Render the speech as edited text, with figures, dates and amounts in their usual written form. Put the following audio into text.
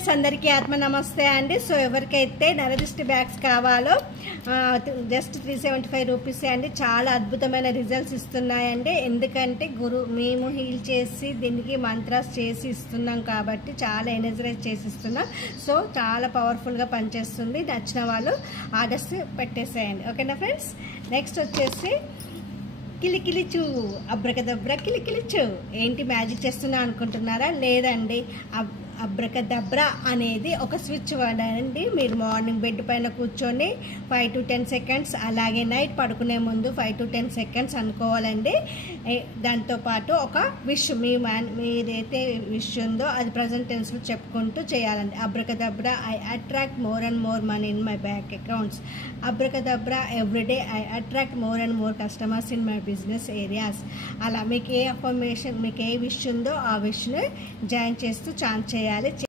Friends అందరికీ ఆత్మ నమస్తే అండి. సో ఎవరికైతే నరదిష్టి బ్యాగ్స్ కావాలో జస్ట్ 375 రూపీస్ అండి. చాలా అద్భుతమైన రిజల్ట్స్ ఇస్తున్నాయండి. ఎందుకంటే మేము హీల్ చేసి దీనికి మంత్రాస్ చేసి ఇస్తున్నాం కాబట్టి చాలా ఎనర్జైజ్ చేసి ఇస్తున్నాం. సో చాలా పవర్ఫుల్గా పనిచేస్తుంది. నచ్చిన వాళ్ళు ఆర్డర్స్ పెట్టేసేయండి. ఓకేనా ఫ్రెండ్స్. నెక్స్ట్ వచ్చేసి కిలికిలిచు అబ్రకదబ్ర కిలికిలిచు. ఏంటి మ్యాజిక్ చేస్తున్నా అనుకుంటున్నారా? లేదండి. అబ్రకదబ్రా అనేది ఒక స్విచ్ వర్డ్ అండి. మీరు మార్నింగ్ బెడ్ పైన కూర్చొని 5 to 10 seconds, అలాగే నైట్ పడుకునే ముందు 5 to 10 seconds అనుకోవాలండి. దాంతోపాటు ఒక విష్ మీరైతే విష్ ఉందో అది ప్రజెంట్ టెన్స్లో చెప్పుకుంటూ చేయాలండి. Abracadabra I attract more and more money in my bank accounts. Abracadabra everyday I attract more and more customers in my business areas. అలా మీకు ఏ అఫర్మేషన్, మీకు ఏ విష్ ఉందో ఆ విష్ని జాయిన్ చేస్తూ చాంట్ చేయాలి.